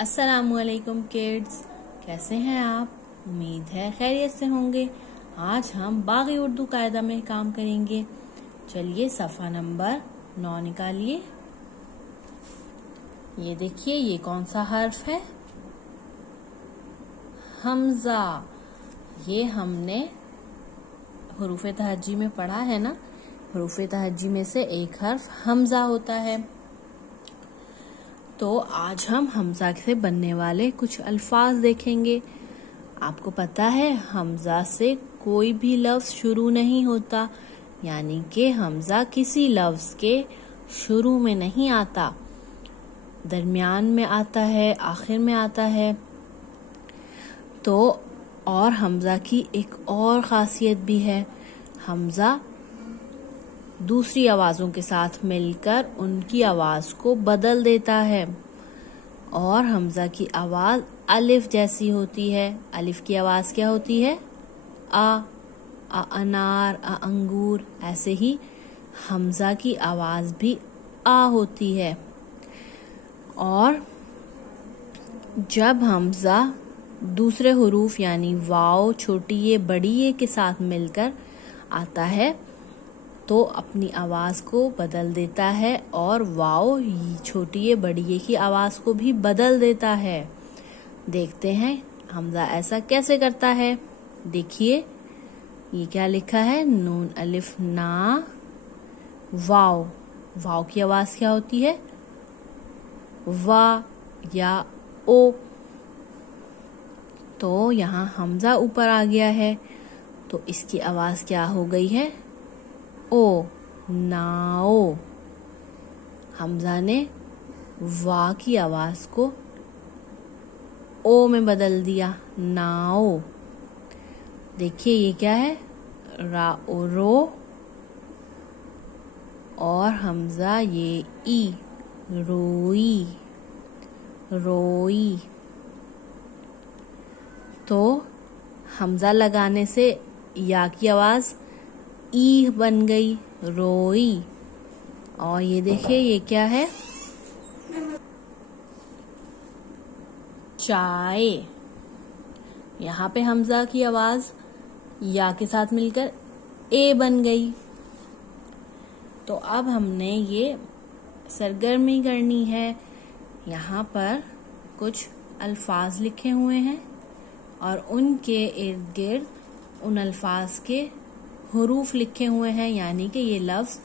अस्सलामुअलैकुम किड्स, कैसे हैं आप? उम्मीद है खैरियत से होंगे। आज हम बागी उर्दू कायदा में काम करेंगे। चलिए सफ़ा नंबर 9 निकालिए। ये देखिए, ये कौन सा हर्फ है? हमजा। ये हमने हुरूफ तहज्जी में पढ़ा है ना। हुरूफ तहज्जी में से एक हर्फ हमजा होता है। तो आज हम हमजा से बनने वाले कुछ अल्फाज देखेंगे। आपको पता है, हमजा से कोई भी लफ्ज शुरू नहीं होता, यानी कि हमजा किसी लफ्ज के शुरू में नहीं आता, दरमियान में आता है, आखिर में आता है। तो और हमजा की एक और खासियत भी है, हमजा दूसरी आवाज़ों के साथ मिलकर उनकी आवाज़ को बदल देता है। और हमजा की आवाज़ अलिफ जैसी होती है। अलिफ की आवाज़ क्या होती है? आ अनार, आ अंगूर। ऐसे ही हमजा की आवाज़ भी आ होती है। और जब हमजा दूसरे हुरूफ यानी वाव, छोटी ये, बड़ी ये के साथ मिलकर आता है तो अपनी आवाज़ को बदल देता है और वाव, छोटी ये, बड़ी ये की आवाज़ को भी बदल देता है। देखते हैं हमजा ऐसा कैसे करता है। देखिए, ये क्या लिखा है? नून अलिफ ना वाव। वाव की आवाज़ क्या होती है? वा या ओ। तो यहाँ हमजा ऊपर आ गया है तो इसकी आवाज़ क्या हो गई है? ओ, नाओ। हमजा ने वा की आवाज़ को ओ में बदल दिया, नाओ। देखिए, ये क्या है? रा ओ रो। और हमजा ये ई, रोई, रोई। तो हमजा लगाने से या की आवाज़ ई बन गई, रोई। और ये देखिए, ये क्या है? चाय। यहाँ पे हमजा की आवाज़ या के साथ मिलकर ए बन गई। तो अब हमने ये सरगर्मी करनी है। यहाँ पर कुछ अल्फाज लिखे हुए हैं और उनके इर्द गिर्द उन अल्फाज के हुरूफ लिखे हुए हैं, यानी कि ये लफ्ज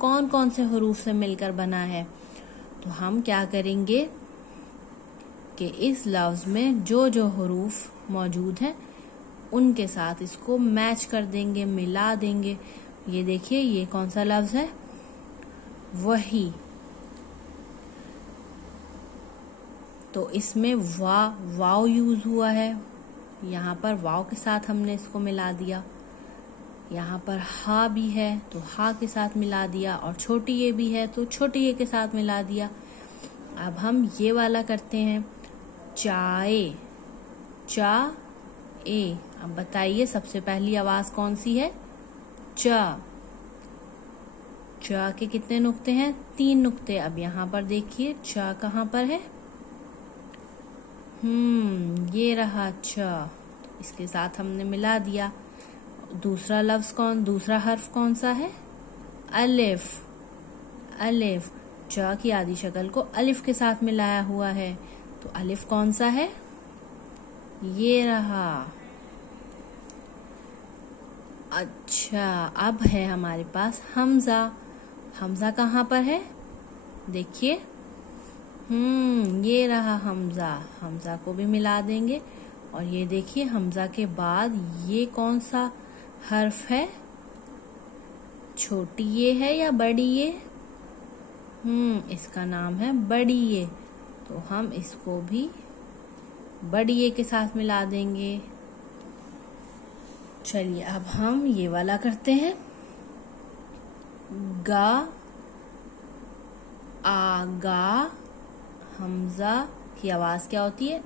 कौन कौन से हुरूफ से मिलकर बना है। तो हम क्या करेंगे कि इस लफ्ज में जो जो हुरूफ मौजूद हैं उनके साथ इसको मैच कर देंगे, मिला देंगे। ये देखिए, ये कौन सा लफ्ज है? वही। तो इसमें वाव यूज हुआ है। यहाँ पर वाव के साथ हमने इसको मिला दिया। यहाँ पर हा भी है तो हा के साथ मिला दिया, और छोटी ये भी है तो छोटी ये के साथ मिला दिया। अब हम ये वाला करते हैं, चाय, चा ए। अब बताइए, सबसे पहली आवाज कौन सी है? चा। चा के कितने नुक्ते हैं? 3 नुक्ते। अब यहाँ पर देखिए, चा कहाँ पर है? ये रहा चा। इसके साथ हमने मिला दिया। दूसरा दूसरा हर्फ कौन सा है? अलिफ। अलिफ, चा की आधी शक्ल को अलिफ के साथ मिलाया हुआ है। तो अलिफ कौन सा है? ये रहा। अच्छा, अब है हमारे पास हमजा। हमजा कहाँ पर है? देखिए, ये रहा हमजा। हमजा को भी मिला देंगे। और ये देखिए, हमजा के बाद ये कौन सा हर्फ है? छोटी ये है या बड़ी ये? इसका नाम है बड़ी ये। तो हम इसको भी बड़ी ये के साथ मिला देंगे। चलिए, अब हम ये वाला करते हैं, गा, आगा। हमजा की आवाज क्या होती है?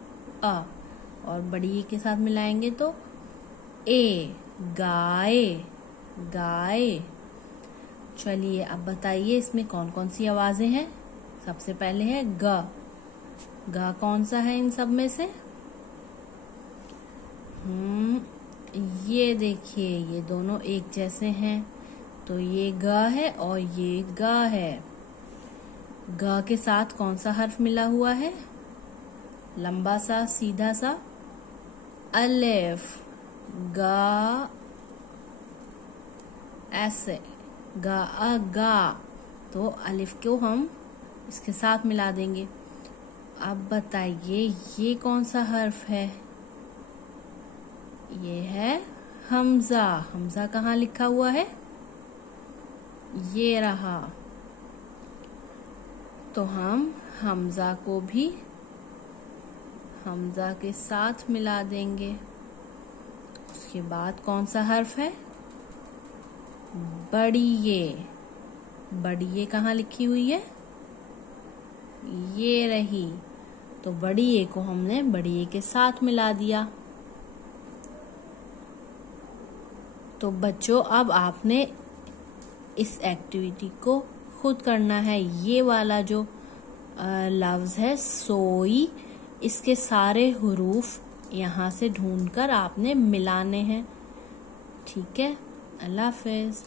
अ। और बड़ी ये के साथ मिलाएंगे तो ए, गाए, गाए। चलिए, अब बताइए इसमें कौन कौन सी आवाजें हैं। सबसे पहले है ग। गा कौन सा है इन सब में से? ये देखिए, ये दोनों एक जैसे हैं, तो ये ग है और ये ग है। ग के साथ कौन सा हर्फ मिला हुआ है? लंबा सा सीधा सा अलिफ। गा ऐसे गा गा, तो अलिफ को हम इसके साथ मिला देंगे। अब बताइए ये कौन सा हर्फ है? ये है हमजा। हमजा कहाँ लिखा हुआ है? ये रहा। तो हम हमजा को भी हमजा के साथ मिला देंगे। उसके बाद कौन सा हर्फ है? बड़ी ये। बड़ी ये कहाँ लिखी हुई है? ये रही। तो बड़ी ये को हमने बड़ी ये के साथ मिला दिया। तो बच्चों, अब आपने इस एक्टिविटी को खुद करना है। ये वाला जो लफ्ज है सोई, इसके सारे हुरूफ यहाँ से ढूंढकर आपने मिलाने हैं। ठीक है, अल्लाह हाफिज।